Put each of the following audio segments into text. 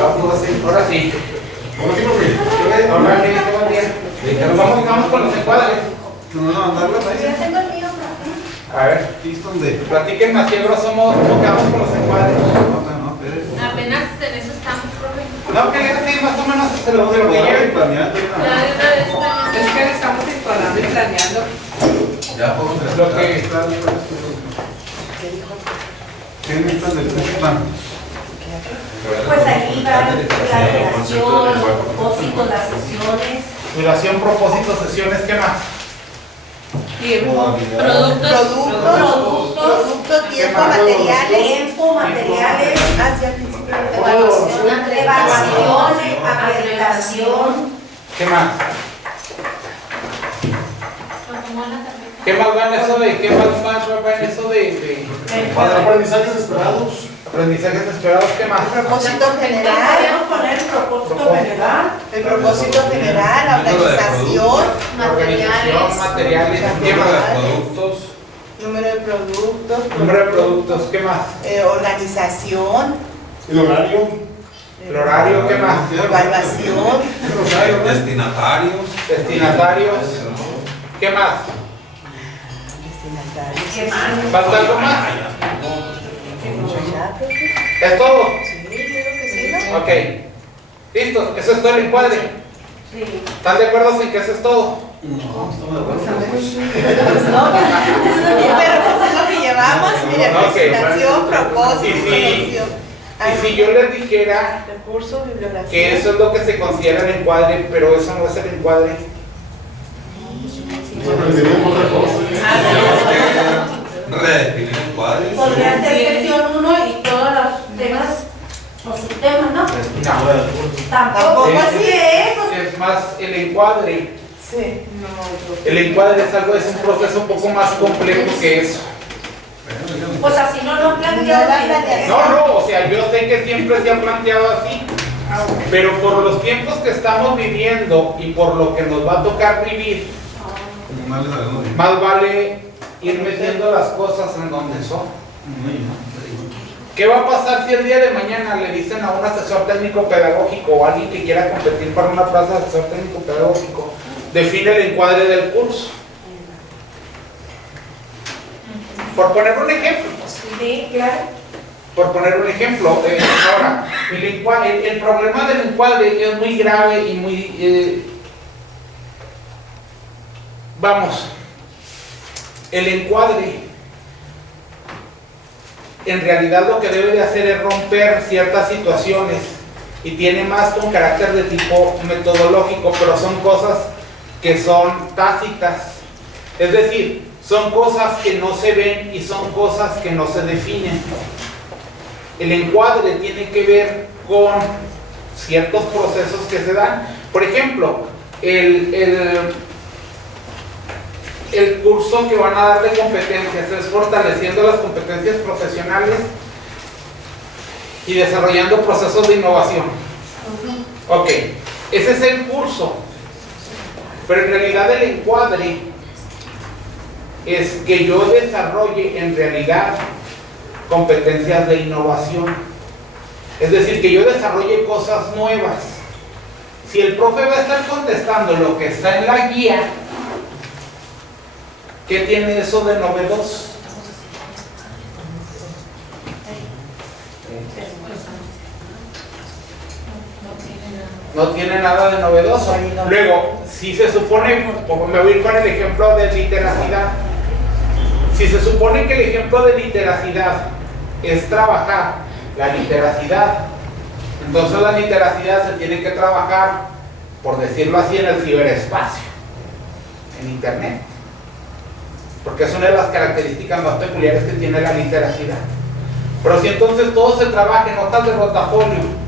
Ahora sí. Ahora sí, nos vamos con los encuadres. No, andarlo ahí. Ya tengo el mío. A ver, platíquenme así, grosso modo, ¿cómo quedamos con los encuadres? Apenas en eso estamos, profe. No, que sí, más o menos se lo que lleven. Es que estamos instalando y planeando. Ya podemos Lo que ¿qué necesitan del plan? Pues ahí va la relación, propósitos, las sesiones. duración, propósitos, sesiones, ¿qué más? Tiempo. Productos, tiempo, materiales, hacia el principio. Evaluación, acreditación. ¿Qué más? ¿Qué más va en eso de Aprendizajes esperados. aprendizajes esperados? ¿Qué más? Propósito general. Podemos poner el propósito general. El propósito general, organización, Organización, materiales, ¿qué más? número de productos, Número de productos, ¿qué más? organización, El horario. El horario, ¿qué más? evaluación, Destinatarios. Destinatarios, ¿qué más? ¿qué más? ¿Falta algo más? Ya, profe. ¿Es todo? Sí, creo que sí, ¿no? Ok. Listo, eso es todo el encuadre. Sí. ¿Están de acuerdo en que eso es todo? No, estamos de acuerdo. Pero pues es lo que llevamos, mire, Ok. presentación, propósito, Y si- evaluación. Y si yo les dijera Recursos, bibliografía. que eso es lo que se considera el encuadre, pero eso no es el encuadre. Aprenderíamos otra cosa. Redefinir encuadres. Podría ser sección 1 y todos los temas o subtemas, ¿no? No. Tampoco así es. Es más el encuadre. Sí. El encuadre es un proceso un poco más complejo que eso. Pues así no lo han planteado. No, o sea, yo sé que siempre se ha planteado así, pero por los tiempos que estamos viviendo y por lo que nos va a tocar vivir, Como no les sabemos bien. más vale ir metiendo las cosas en donde son. ¿Qué va a pasar si el día de mañana le dicen a un asesor técnico pedagógico o a alguien que quiera competir para una plaza de asesor técnico pedagógico, define el encuadre del curso? Por poner un ejemplo. Sí, claro. Por poner un ejemplo, ahora, el problema del encuadre es muy grave y muy... vamos, el encuadre en realidad lo que debe de hacer es romper ciertas situaciones y tiene más con carácter de tipo metodológico, pero son cosas que son tácitas, es decir, son cosas que no se ven y son cosas que no se definen. El encuadre tiene que ver con ciertos procesos que se dan. Por ejemplo, el curso que van a dar de competencias es fortaleciendo las competencias profesionales y desarrollando procesos de innovación. Ok, ese es el curso. Pero en realidad el encuadre es que yo desarrolle en realidad competencias de innovación. Es decir, que yo desarrolle cosas nuevas. Si el profe va a estar contestando lo que está en la guía, ¿qué tiene eso de novedoso? No tiene nada de novedoso. Luego, si se supone, me voy a ir con el ejemplo de literacidad. Si se supone que el ejemplo de literacidad es trabajar la literacidad, entonces la literacidad se tiene que trabajar, por decirlo así, en el ciberespacio, en internet, porque es una de las características más peculiares que tiene la literacidad. Pero si entonces todo se trabaja en notas de rotafolio,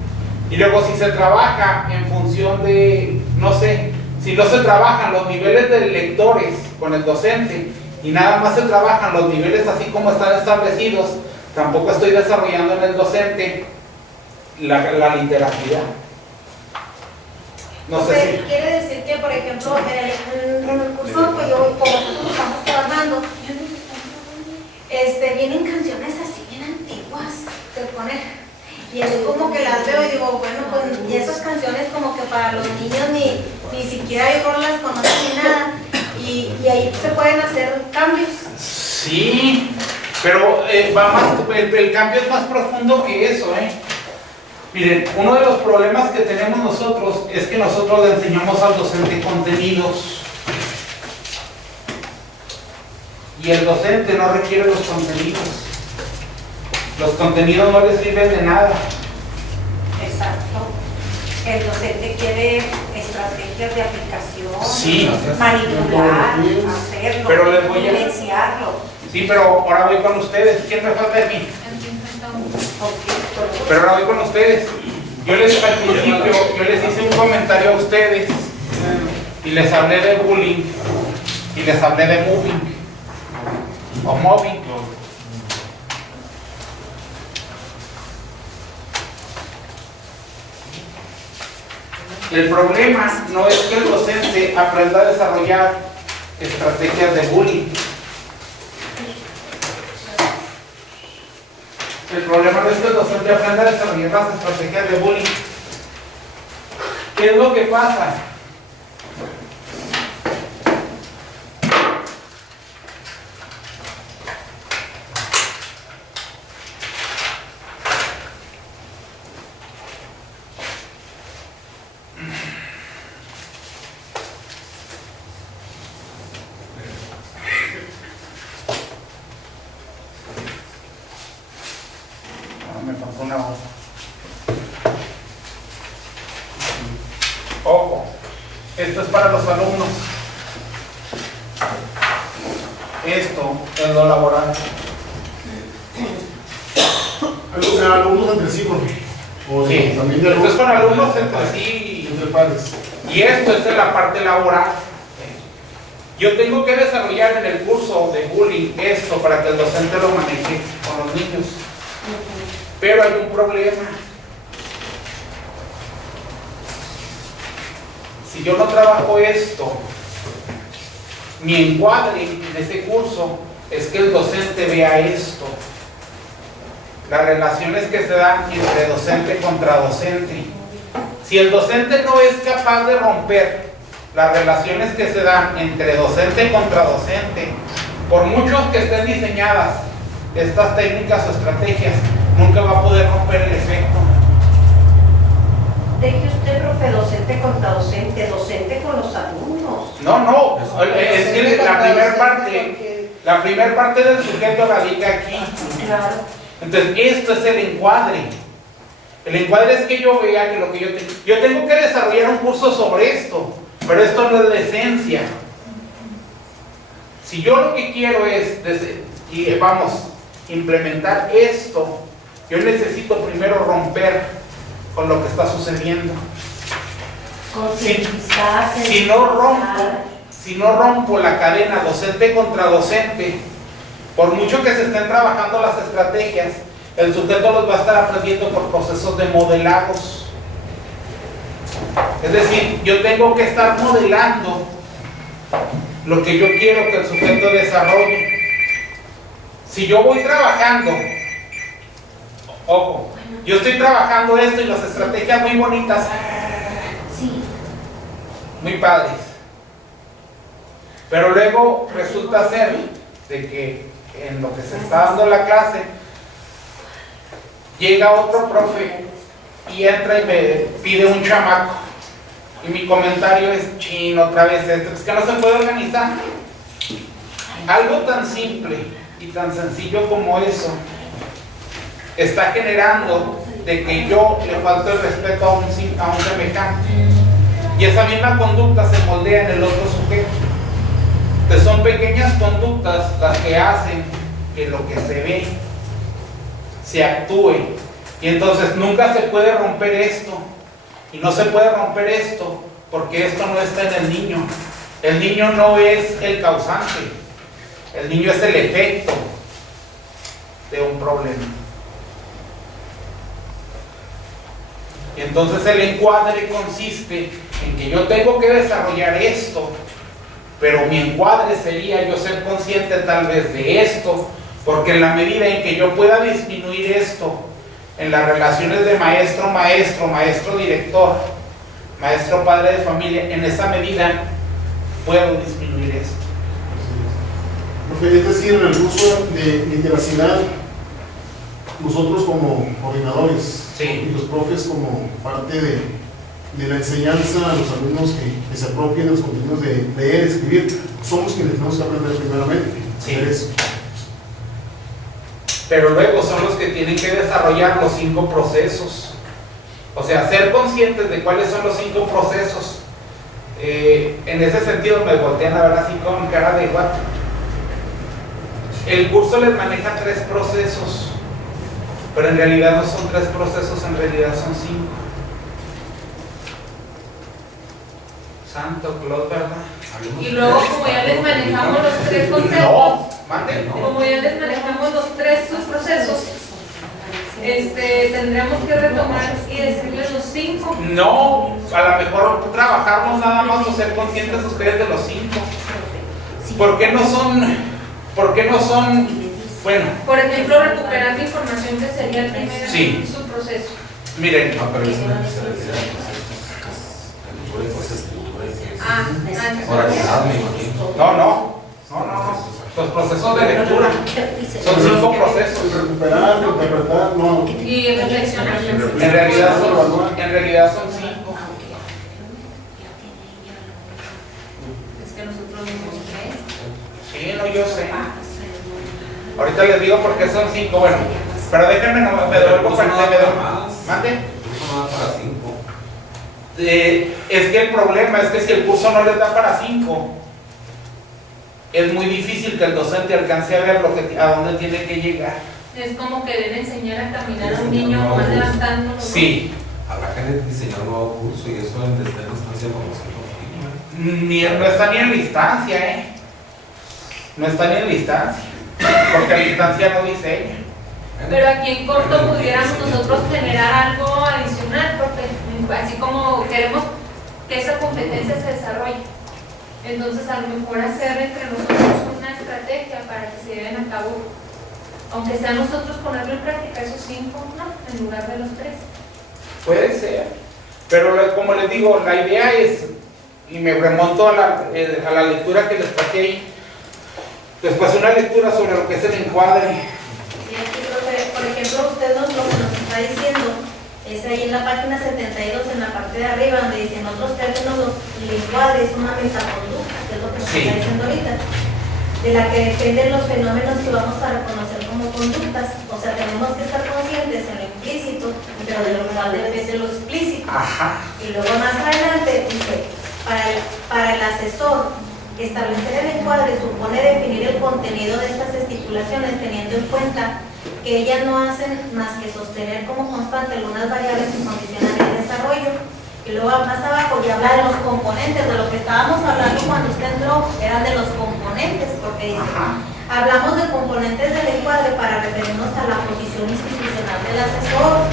y luego si se trabaja en función de, no sé, si no se trabajan los niveles de lectores con el docente y nada más se trabajan los niveles así como están establecidos, tampoco estoy desarrollando en el docente la literacidad. No sé si... Quiere decir que, por ejemplo, en el curso que yo, como nosotros estamos trabajando, vienen canciones así bien antiguas. estoy con él. Y así como que las veo y digo, bueno, pues, y esas canciones como que para los niños ni siquiera yo no las conozco ni nada. Y ahí se pueden hacer cambios. Sí, pero va más, el cambio es más profundo que eso, ¿eh? Miren, uno de los problemas que tenemos nosotros es que nosotros le enseñamos al docente contenidos. Y el docente no requiere los contenidos. Los contenidos no le sirven de nada. Exacto. El docente quiere estrategias de aplicación, Sí. manipular, hacerlo, Pero les voy a- influenciarlo. Sí, pero ahora voy con ustedes. ¿Quién me falta de mí? Pero ahora voy con ustedes. Yo les, al principio, yo les hice un comentario a ustedes y les hablé de bullying y les hablé de moving o mobbing. El problema no es que el docente aprenda a desarrollar estrategias de bullying. El problema no es que el docente aprenda a desarrollar las estrategias de bullying. ¿Qué es lo que pasa? Me faltó una hoja. Ojo, esto es para los alumnos. Esto es lo laboral. Alumnos entre sí, profe. O Sí, también de esto es para alumnos entre sí entre padres. y esto es en la parte laboral. Yo tengo que desarrollar en el curso de bullying esto para que el docente lo maneje con los niños. Pero hay un problema. Si yo no trabajo esto, mi encuadre en ese curso es que el docente vea esto. Las relaciones que se dan entre docente contra docente. Si el docente no es capaz de romper las relaciones que se dan entre docente contra docente, por muchos que estén diseñadas estas técnicas o estrategias, nunca va a poder romper el efecto. Deje usted, profe, docente contra docente, docente con los alumnos. No, es que la primera parte del sujeto radica aquí. Claro. Entonces, esto es el encuadre. El encuadre es que yo vea que lo que yo tengo que desarrollar un curso sobre esto, pero esto no es la esencia. Si yo lo que quiero es, implementar esto, yo necesito primero romper con lo que está sucediendo. Concientizar, Si no rompo la cadena docente contra docente, por mucho que se estén trabajando las estrategias, el sujeto los va a estar aprendiendo por procesos de modelados. Es decir, yo tengo que estar modelando lo que yo quiero que el sujeto desarrolle. Si yo voy trabajando, ojo, yo estoy trabajando esto y las estrategias muy bonitas, muy padres, pero luego resulta ser de que en lo que se está dando la clase llega otro profe y entra y me pide un chamaco y mi comentario es: chin, otra vez esto, es que no se puede organizar. Algo tan simple y tan sencillo como eso está generando de que yo le falto el respeto a un semejante, y esa misma conducta se moldea en el otro sujeto. Entonces son pequeñas conductas las que hacen que lo que se ve se actúe, y entonces nunca se puede romper esto, y no se puede romper esto porque esto no está en el niño. El niño no es el causante, el niño es el efecto de un problema. Y entonces el encuadre consiste en que yo tengo que desarrollar esto, pero mi encuadre sería yo ser consciente tal vez de esto, porque en la medida en que yo pueda disminuir esto, en las relaciones de maestro-maestro, maestro-director, maestro-padre de familia, en esa medida puedo disminuir esto. Profe, es decir, en el curso de literacidad, nosotros como coordinadores Sí. y los profes como parte de la enseñanza a los alumnos que se apropien de los contenidos de leer, escribir, somos quienes tenemos que aprender primeramente. Sí. Hacer eso. Pero luego son los que tienen que desarrollar los 5 procesos. O sea, ser conscientes de cuáles son los 5 procesos. En ese sentido me voltean a ver así con cara de guapo. El curso les maneja 3 procesos, pero en realidad no son 3 procesos, en realidad son 5. Santo Claus, ¿verdad? Y luego, como ya les manejamos los 3 conceptos, No, mande. como ya les manejamos los 3 subprocesos, tendríamos que retomar y decirles los 5. No, a lo mejor trabajamos nada más o ser conscientes ustedes de los 5. ¿Por qué no son, bueno, Por ejemplo, recuperar la información que sería el primer Sí. subproceso. miren, No, pero es una especialidad, pues es cultura y que es oralidad, me imagino. no. Los procesos de lectura son 5 procesos. Recuperar, interpretar, no. Y reflexionar. En realidad son 5. Es que nosotros vimos 3. Sí, no, yo sé. Ahorita les digo por qué son 5. Bueno, pero déjenme, no me devuelvo para mande. No para 5. Es que el problema es que si el curso no les da para 5, es muy difícil que el docente alcance a ver a dónde tiene que llegar. Es como querer enseñar a caminar a un niño más levantándolo, ¿no? Sí, Habrá que diseñar un nuevo curso y eso en distancia como se no está ni en la instancia, No está ni en la instancia, porque la instancia no diseña. Pero aquí en corto pudiéramos nosotros generar algo adicional, porque así como queremos que esa competencia se desarrolle, entonces a lo mejor hacer entre nosotros una estrategia para que se lleven a cabo, aunque sea nosotros ponerlo en práctica esos 5, ¿no? En lugar de los 3. Puede ser, pero como les digo, la idea es, y me remonto a la lectura que les traje ahí, después una lectura sobre lo que es el encuadre. Sí, aquí, profe, por ejemplo, usted lo que nos está diciendo es ahí en la página 72, en la parte de arriba, donde dice en otros términos el encuadre es una metaconducta, que es lo que nos está diciendo ahorita, de la que dependen los fenómenos que vamos a reconocer como conductas. O sea, tenemos que estar conscientes en lo implícito, pero de lo cual depende lo explícito. Ajá. Y luego más adelante dice, para el asesor, establecer el encuadre supone definir el contenido de estas estipulaciones teniendo en cuenta que ellas no hacen más que sostener como constante algunas variables incondicionales de desarrollo. Y luego más abajo ya habla de los componentes, de lo que estábamos hablando cuando usted entró, eran de los componentes, porque dice, hablamos de componentes del encuadre para referirnos a la posición institucional del asesor,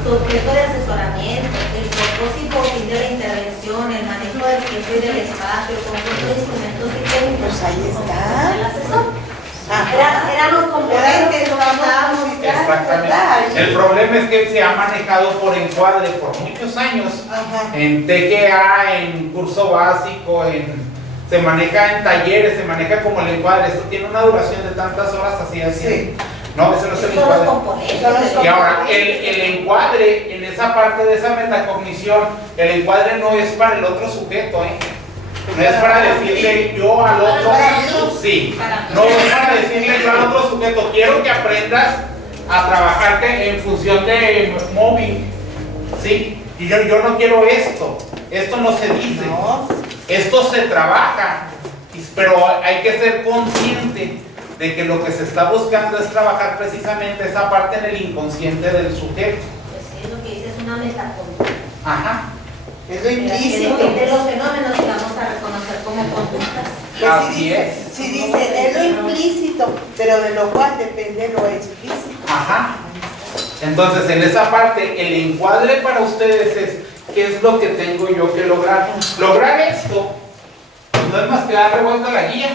su objeto de asesoramiento, el propósito o fin de la intervención, el manejo del tiempo y del espacio, el conjunto de instrumentos y técnicos. Pues ahí está. El asesor. Eran los componentes, no estábamos. Exactamente. El problema es que se ha manejado por encuadre por muchos años. Ajá. En TGA, en curso básico, se maneja en talleres, se maneja como el encuadre. Esto tiene una duración de tantas horas así. Sí. No, eso no es el Son los encuadre. componentes. Y ahora, el encuadre, en esa parte de esa metacognición, el encuadre no es para el otro sujeto, No es para decirle yo al otro, sí, no es para decirle yo al otro sujeto, quiero que aprendas a trabajarte en función de móvil, ¿sí? Y yo no quiero esto no se dice, esto se trabaja, pero hay que ser consciente de que lo que se está buscando es trabajar precisamente esa parte en el inconsciente del sujeto. Pues sí, lo que dice es una metaconducta. Ajá. Es lo implícito. De los fenómenos que vamos a reconocer como conductas. Pues Así sí dice, es. sí dice, es lo implícito, pero de lo cual depende lo explícito. Ajá. Entonces, en esa parte, el encuadre para ustedes es qué es lo que tengo yo que lograr. Lograr esto no es más que darle vuelta a la guía.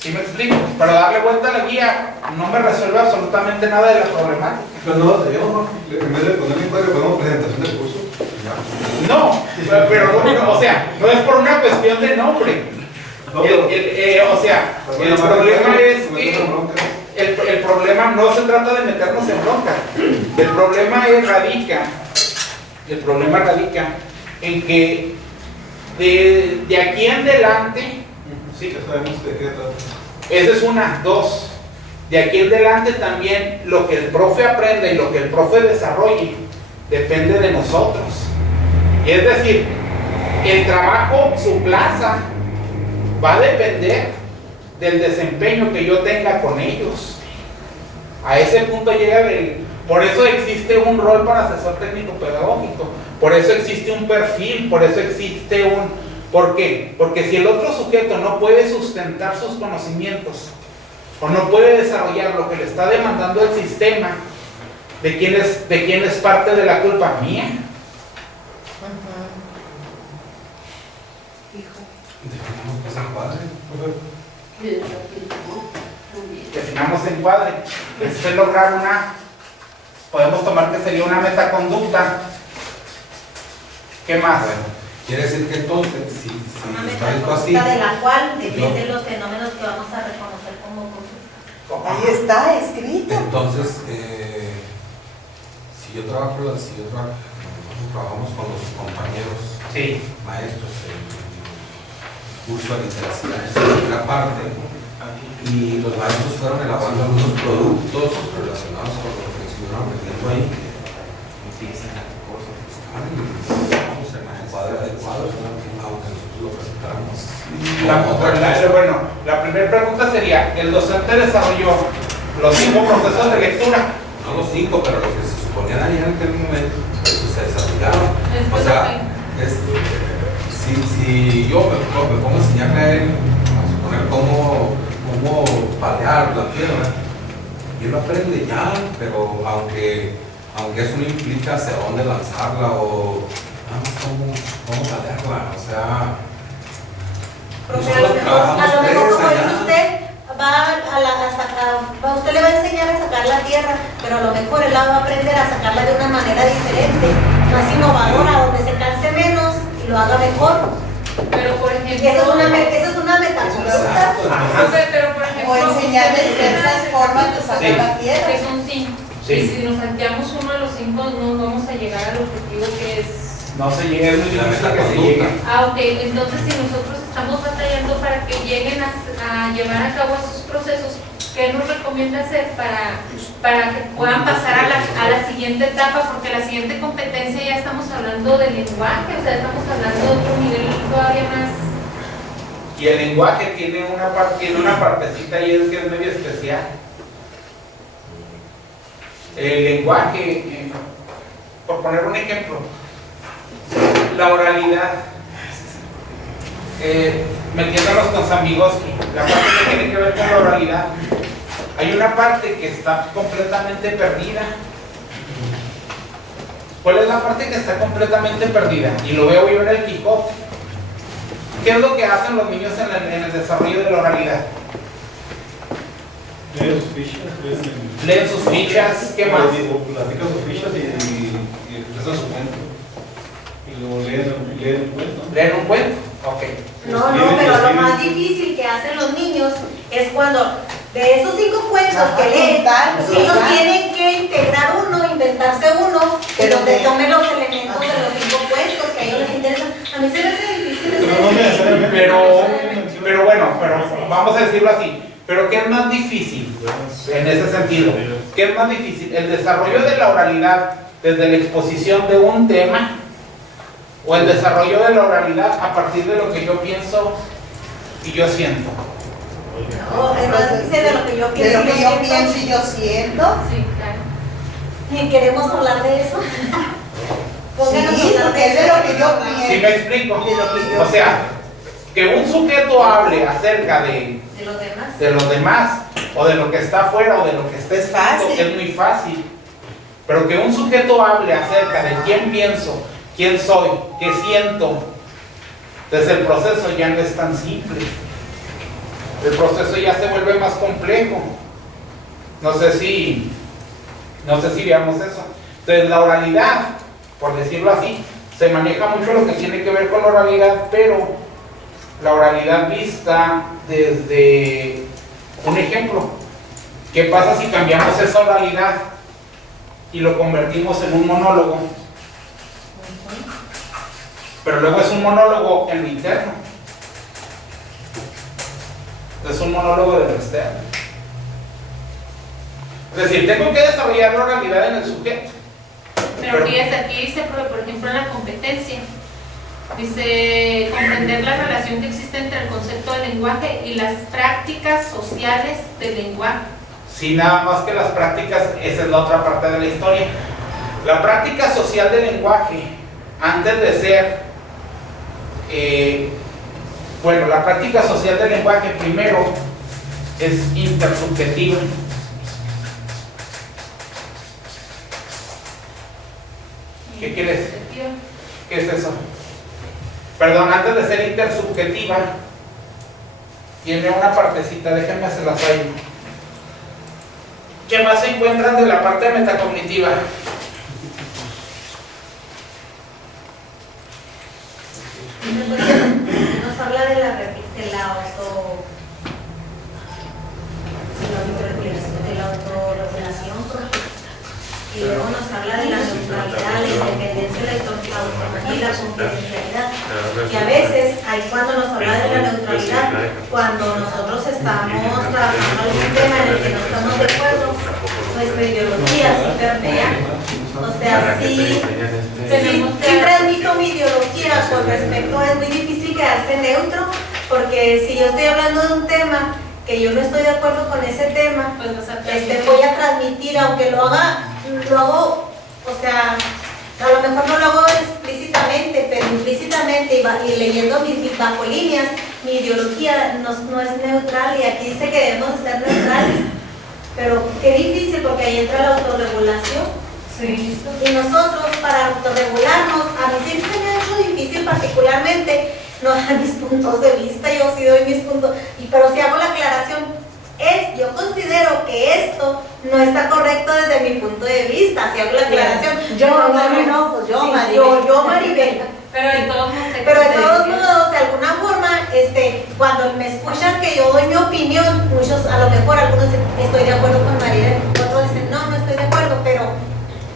¿Sí me explico? Pero darle vuelta a la guía no me resuelve absolutamente nada de la problemática. Pero no, en vez de poner encuadre, ponemos presentación del curso. No, pero no, o sea, no es por una cuestión de nombre. O sea, el problema es que el problema no se trata de meternos en bronca. El problema radica en que de aquí en adelante, Sí, que sabemos de qué trata. esa es una, dos. De aquí en adelante también lo que el profe aprenda y lo que el profe desarrolle depende de nosotros. Es decir, el trabajo, su plaza, va a depender del desempeño que yo tenga con ellos. A ese punto llega por eso existe un rol para asesor técnico pedagógico, por eso existe un perfil, por eso existe un... ¿Por qué? Porque si el otro sujeto no puede sustentar sus conocimientos o no puede desarrollar lo que le está demandando el sistema, ¿de quién es parte de la culpa? Mía. Definamos que es encuadre. Definamos encuadre. Es lograr podemos tomar que sería una metaconducta. ¿Qué más? Bueno, quiere decir que entonces, si Una está esto así, metaconducta de la cual dependen los fenómenos que vamos a reconocer como conducta. Ahí está escrito. entonces, si yo trabajo, nosotros trabajamos con los compañeros Sí. maestros en curso de literacia, esa es la primera parte, y los maestros fueron elaborando algunos productos relacionados con lo que estuvieron aprendiendo ahí. Estaban en el cuadro adecuado, aunque nosotros lo presentáramos. La primera pregunta sería, ¿el docente desarrolló los 5 procesos de lectura? No los 5, pero los que se suponían ahí en aquel momento, esos se desarrollaron. O sea, si yo me pongo a enseñarle a él, a suponer cómo palear la tierra, y él lo aprende ya, pero aunque eso no implica hacia dónde lanzarla o nada más cómo palearla, o sea... Porque a lo mejor como dice usted, usted le va a enseñar a sacar la tierra, pero a lo mejor él va a aprender a sacarla de una manera diferente, más innovadora, donde se canse menos y lo haga mejor. Pero por ejemplo, Esa es una metaconducta. pero por ejemplo, O enseñarle diversas formas de sacar la tierra. que son 5. Sí. Y si nos salteamos uno de los 5, no vamos a llegar al objetivo que es. No se llega, es muy La difícil que se metaconducta. llegue. Ok, entonces si nosotros estamos batallando para que lleguen a llevar a cabo esos procesos, ¿qué nos recomienda hacer para que puedan pasar a la siguiente etapa? Porque la siguiente competencia ya estamos hablando del lenguaje, o sea, estamos hablando de otro nivel todavía más. Y el lenguaje tiene una partecita y es que es medio especial. El lenguaje, por poner un ejemplo, la oralidad, metiéndonos con Zambigoski, la parte que tiene que ver con la oralidad, hay una parte que está completamente perdida. ¿Cuál es la parte que está completamente perdida? Y lo veo yo en el Quijote. ¿Qué es lo que hacen los niños en el desarrollo de la oralidad? Leen sus fichas, Leen sus fichas, ¿qué más? Platican sus fichas y expresan su cuento. Y luego leen un cuento. ¿Leen un cuento? Ok. No, pero lo más difícil que hacen los niños es cuando de esos 5 cuentos que leen, ellos tienen que integrar uno, inventarse uno, pero donde tomen los elementos de los 5 cuentos que a ellos les interesan. A mí se me hace difícil Pero bueno, vamos a decirlo así. ¿Pero qué es más difícil en ese sentido? ¿Qué es más difícil? ¿El desarrollo de la oralidad desde la exposición de un tema? ¿O el desarrollo de la oralidad a partir de lo que yo pienso y yo siento? No, es más difícil de lo que yo pienso. De lo que yo pienso y yo siento. Sí, claro. ¿Y queremos hablar de eso? Pónganos a Sí, hablar porque es de lo que yo ¿Sí pienso. me explico? De lo que yo O sea, que un sujeto hable acerca de los demás, o de lo que está afuera, o de lo que está escrito, Fácil. es muy fácil. Pero que un sujeto hable acerca de quién pienso, quién soy, qué siento, desde el proceso ya no es tan simple. el proceso ya se vuelve más complejo. No sé si veamos eso. Entonces la oralidad, por decirlo así, se maneja mucho lo que tiene que ver con la oralidad, pero la oralidad vista desde un ejemplo. ¿Qué pasa si cambiamos esa oralidad y lo convertimos en un monólogo? Pero luego es un monólogo en lo interno. Es un monólogo de lo externo. Es decir, tengo que desarrollar la oralidad en el sujeto. Pero fíjese, aquí dice, por ejemplo, en la competencia, dice comprender la relación que existe entre el concepto del lenguaje y las prácticas sociales del lenguaje. Sí, nada más que las prácticas, esa es la otra parte de la historia. La práctica social del lenguaje, antes de ser, la práctica social del lenguaje primero es intersubjetiva. ¿Qué quieres? ¿Qué es eso? Perdón, antes de ser intersubjetiva, tiene una partecita, déjenme hacerlas ahí. ¿Qué más se encuentran de la parte metacognitiva? Nos habla de la autorregulación, y luego nos habla de la neutralidad, la independencia, la autonomía y la confidencialidad. Y a veces, ahí cuando nos habla de la neutralidad, cuando nosotros estamos trabajando algún tema en el que no estamos de acuerdo, nuestra ideología sí permea. O sea, si transmito mi ideología con respecto, es muy difícil quedarse neutro, porque si yo estoy hablando de un tema que yo no estoy de acuerdo con ese tema, pues voy a transmitir, aunque lo hago, o sea, a lo mejor no lo hago explícitamente, pero implícitamente y leyendo mis bajo-líneas, mi ideología no es neutral, y aquí dice que debemos de ser neutrales, pero qué difícil, porque ahí entra la autorregulación. Sí. Y nosotros, para autorregularnos, a mí siempre se me ha hecho difícil, particularmente, no dar mis puntos de vista, yo sí doy mis puntos, pero si hago la aclaración, yo considero que esto no está correcto desde mi punto de vista, si hago la aclaración. Yo Maribel. Pero de todos modos, de alguna forma, cuando me escuchan que yo doy mi opinión, muchos, a lo mejor algunos dicen, estoy de acuerdo con Maribel, otros dicen, no estoy de acuerdo, pero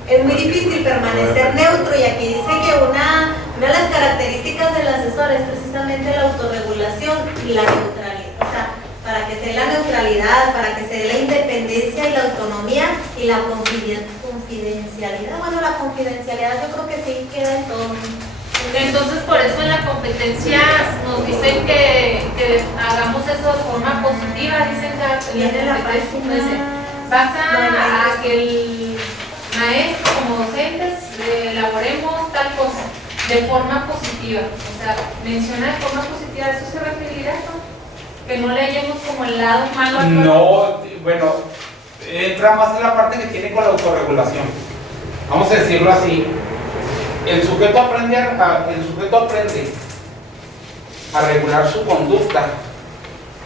es muy difícil permanecer neutro, y aquí dice que una de las características del asesor es precisamente la autorregulación y la neutralidad. O sea, para que se dé la neutralidad, para que se dé la independencia y la autonomía y la confidencialidad. Bueno, la confidencialidad yo creo que sí queda en todo. Entonces, por eso en la competencia nos dicen que hagamos eso de forma positiva, dicen que viene la página. Pasa a que el maestro como docentes elaboremos tal cosa de forma positiva. O sea, menciona de forma positiva, ¿eso se referirá, no? Que no leemos como el lado malo. No, bueno, entra más en la parte que tiene con la autorregulación. Vamos a decirlo así. El sujeto aprende a regular su conducta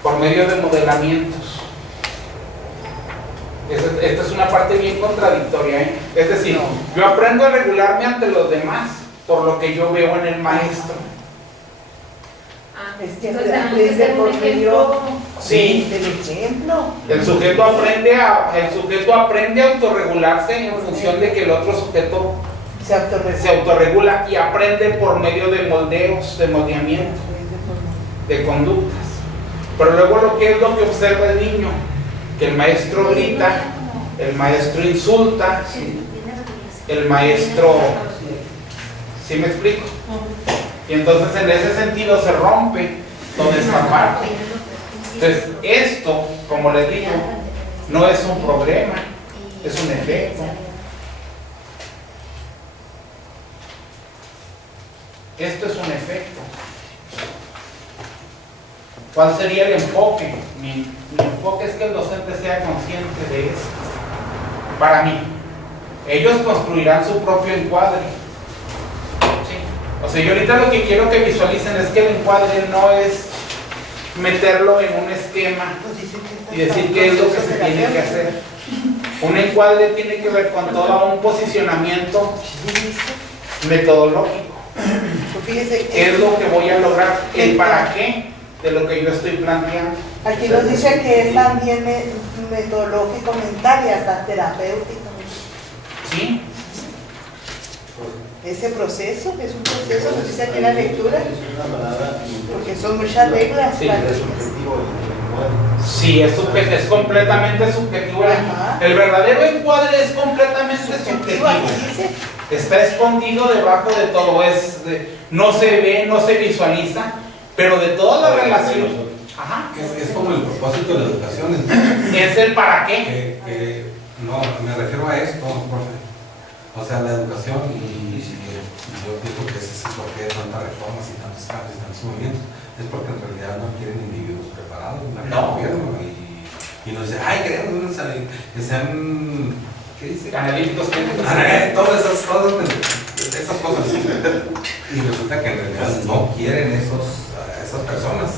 por medio de modelamientos. Esta es una parte bien contradictoria, ¿eh? Es decir, yo aprendo a regularme ante los demás por lo que yo veo en el maestro. Es que aprende por medio sí. del ejemplo. El sujeto aprende a autorregularse en función de que el otro sujeto se autorregula, y aprende por medio de moldeos, de moldeamientos, de conductas. Pero luego lo que observa el niño, que el maestro grita, el maestro insulta, el maestro, ¿sí me explico? Y entonces en ese sentido se rompe toda esta parte. Entonces esto, como les digo, no es un problema, es un efecto. Esto es un efecto. ¿Cuál sería el enfoque? Mi enfoque es que el docente sea consciente de esto. Para mí, ellos construirán su propio encuadre. ¿Sí? O sea, yo ahorita lo que quiero que visualicen es que el encuadre no es meterlo en un esquema Pues dicen que y decir qué es lo que se tiene que hacer. Un encuadre tiene que ver con todo un posicionamiento metodológico. Pues fíjese, ¿Qué es lo que voy a lograr? El para qué de lo que yo estoy planteando. aquí nos dice que es también metodológico, mental y hasta terapéutico. ¿Sí? Ese proceso es un proceso, nos dice aquí en la lectura, porque son muchas reglas. Sí, para- Sí, es completamente subjetivo. Ajá. El verdadero encuadre es completamente Subjetivo, subjetivo. aquí dice. Está escondido debajo de todo. No se ve, no se visualiza, pero de toda la relación. Ajá. Es como el propósito de la educación. Entonces, Es el para qué. no, me refiero a esto, profe. O sea, la educación, y yo pienso que ese es por qué tantas reformas y tantos cambios y tantos movimientos, es porque en realidad no quieren individuos preparados, No. gobierno, y nos dicen, ay, queremos que sean, ¿qué dice? Analíticos técnicos. Todas esas cosas. Y resulta que en realidad no quieren esas personas.